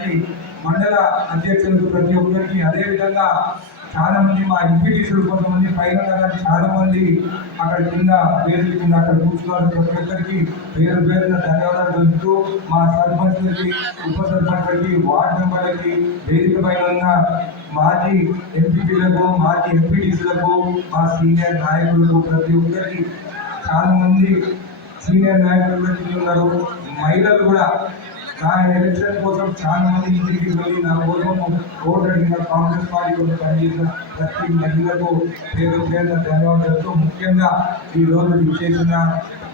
మాజీ మండల అధ్యక్షులకు ప్రతి ఒక్కరికి అదే విధంగా చాలా మంది మా ఎంపీటీసీలు కొంతమంది పైన చాలా మంది అక్కడ కింద వేదిక కింద అక్కడ కూర్చున్నారు. ప్రతి ఒక్కరికి పేరు పేరున ధన్యవాదాలు తెలుపుతూ మా సర్పంచ్లకి ఉప సర్పంచ్లకి వార్డు మెంబర్లకి వేదిక పైన ఉన్న మాజీ ఎంపీపీలకు మాజీ ఎంపీటీసులకు మా సీనియర్ నాయకులకు ప్రతి ఒక్కరికి చాలా మంది సీనియర్ నాయకులు ఉన్నారు. మహిళలు కూడా నా ఎలక్షన్ కోసం చాలా మంది ఇంటికి వెళ్ళి నా కోసం ఓటు అడిగిన కాంగ్రెస్ పార్టీ కోసం పనిచేసిన ప్రతి మహిళకు పేరు పేరు ధన్యవాదాలతో ముఖ్యంగా ఈరోజు రోజు విచ్చేసిన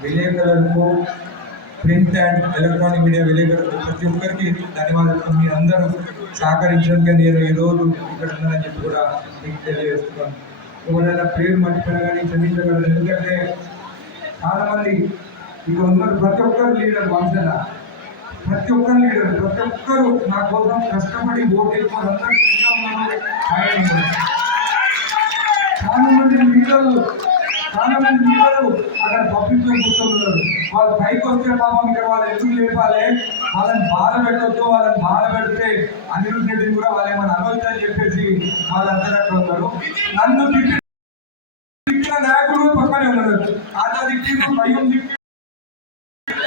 విలేకరులకు ప్రింట్ అండ్ ఎలక్ట్రానిక్ మీడియా విలేకరులకు ప్రతి ఒక్కరికి ధన్యవాదాలు మీ అందరూ సహకరించడానికి నేను ఈరోజు ఇక్కడ ఉన్నానని చెప్పి కూడా మీకు తెలియజేస్తున్నాను. ఎవరైనా పేరు మర్చిపోయినా కానీ క్షమించగలరు. ఎందుకంటే చాలామంది ఇక ఉన్నారు. ప్రతి ఒక్కరు లీడర్ వంశన ప్రతి ఒక్కరు లీడర్ ప్రతి ఒక్కరు నా కోసం కష్టపడి ఓటేసి వాళ్ళందరూ చాలా మంది లీడర్లు చాలా మంది లీడర్లు అక్కడ పబ్లిక్లో కూర్చోన్నారు వాళ్ళు పైకి వస్తే పాపం ఇక్కడ వాళ్ళు ఎందుకు లేపాలి? వాళ్ళని బాధ పెట్టొద్దు వాళ్ళని బాధ పెడితే అనిరుద్ధ రెడ్డిని కూడా వాళ్ళు ఏమైనా అనవద్దు చెప్పేసి వాళ్ళందరూ అక్కడ ఉన్నారు. నన్ను తిట్టిన నాయకుడు పక్కనే ఉన్నారు. ఆటో తిట్టి భయం తిట్టి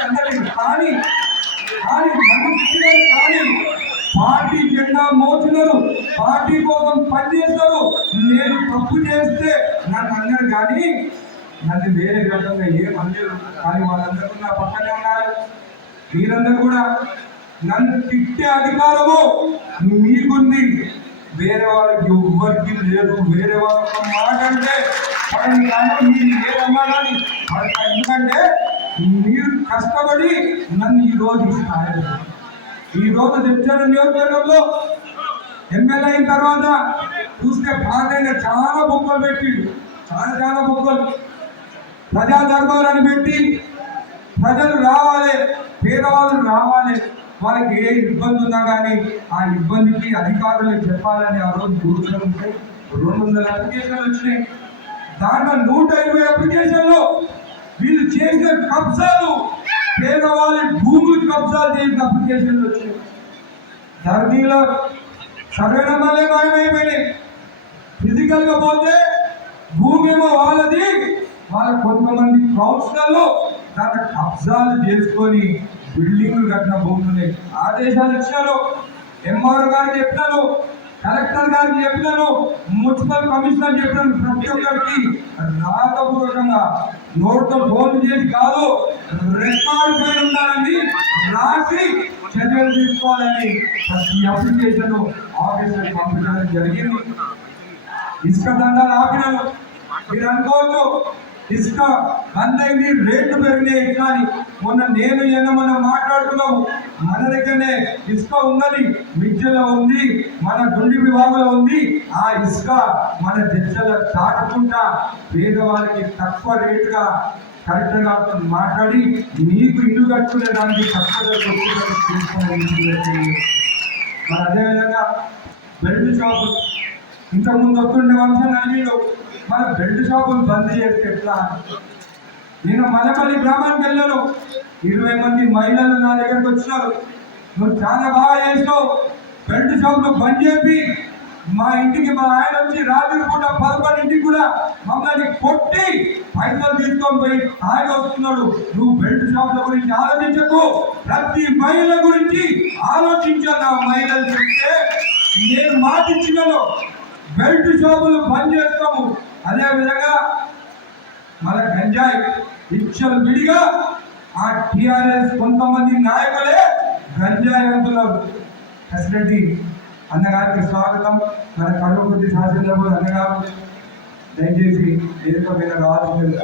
అందరికీ కానీ కానీ కానీ పార్టీ జెండా మోచినరు పార్టీ కోసం పనిచేస్తారు నేను తప్పు చేస్తే నన్ను అన్నారు కానీ నన్ను వేరే విధంగా ఏం అనలేదు కానీ వాళ్ళందరూ నా పక్కనే ఉన్నారు. మీరందరూ కూడా నన్ను తిట్టే అధికారము మీకుంది. వేరే వాళ్ళకి ఎవ్వరికి లేదు. వేరే వాళ్ళ మాట్లాడితే మాట అంటే పడని కానీ మీరు ఏదన్నా కానీ ఎందుకంటే మీరు కష్టపడి నన్ను ఈ రోజు ఇస్తారు ఈ రోజు తెచ్చారు నియోజకవర్గంలో. ఎమ్మెల్యే అయిన తర్వాత చూస్తే పాతైన చాలా బొక్కలు పెట్టిండు చాలా చాలా బొక్కలు. ప్రజా దర్బారాన్ని పెట్టి ప్రజలు రావాలి పేదవాళ్ళు రావాలి. వాళ్ళకి ఏ ఇబ్బంది ఉన్నా కానీ ఆ ఇబ్బందికి అధికారులకు చెప్పాలని ఆ రోజు కూర్చొని ఉంటే రెండు వందల అప్లికేషన్లు వచ్చినాయి. దాంట్లో నూట ఇరవై అప్లికేషన్లు వీళ్ళు చేసిన కబ్జాలు పేదవాళ్ళ భూములు కబ్జా చేసిన అప్లికేషన్లు వచ్చాయి. ధరణిలో సర్వే మళ్ళీ మాయమైపోయినాయి ఫిజికల్గా పోతే భూమి ఏమో వాళ్ళది. వాళ్ళ కొంతమంది కౌన్సిలర్లు దాంట్లో కబ్జాలు చేసుకొని బిల్డింగ్లు కట్టిన భూములు ఆదేశాలు ఇచ్చారు. ఎంఆర్ గారు చెప్పినారు. కలెక్టర్ గారు చెప్పినారు మున్సిపల్ కమిషనర్ చెప్పినారు ప్రతి ఒక్కరికి రాతపూర్వకంగా నోట్తో ఫోన్ చేసి కాదు రికార్డ్ పైన ఉండాలని రాసి చర్యలు తీసుకోవాలని ప్రతి అప్లికేషన్ ఆఫీసర్ పంపించడం జరిగింది. ఇసుక దండాలు ఆపినాను మీరు అనుకోవచ్చు ఇసుక అందరికి రేట్లు పెరిగినాయి. కానీ మొన్న నేను ఎన్న మనం మాట్లాడుతున్నాము మన దగ్గరనే ఇసుక ఉన్నది మిర్చిలో ఉంది మన గుండి విభాగంలో ఉంది. ఆ ఇసుక మన దిశలో దాటుకుంటా పేదవారికి తక్కువ రేటుగా కరెక్ట్గా మాట్లాడి మీకు ఇల్లు కట్టుకునే దానికి తక్కువ మరి అదేవిధంగా బెల్ట్ షాప్ ఇంతకుముందు వస్తుండే వంశం నలిగిలో మన బెల్ట్ షాపులు బంద్ చేస్తే ఎట్లా? నేను మలపల్లి గ్రామానికి వెళ్ళాను. ఇరవై మంది మహిళలు నా దగ్గరకు వచ్చినారు. నువ్వు చాలా బాగా చేసినావు. బెల్ట్ షాపులు బంద్ చేసి మా ఇంటికి మా ఆయన వచ్చి రాత్రి పూట పదకొండింటికి కూడా మమ్మల్ని కొట్టి పైసలు తీసుకొని పోయి ఆయన వస్తున్నాడు. నువ్వు బెల్ట్ షాపుల గురించి ఆలోచించకు. ప్రతి మహిళ గురించి ఆలోచించాను ఆ మహిళలు చెప్తే. నేను మాటిచ్చినాను బెల్ట్ షాపులు బంద్ చేస్తాము. అదే విధంగా మన గంజాయి ఇచ్చలు విడిగా ఆ టిఆర్ఎస్ కొంతమంది నాయకులే గంజాయి ప్రెసిడెంట్ అన్నగారికి స్వాగతం. మన కడుపు శాసనసభ అన్నగారు దయచేసి వేదిక మీద రావాల్సింది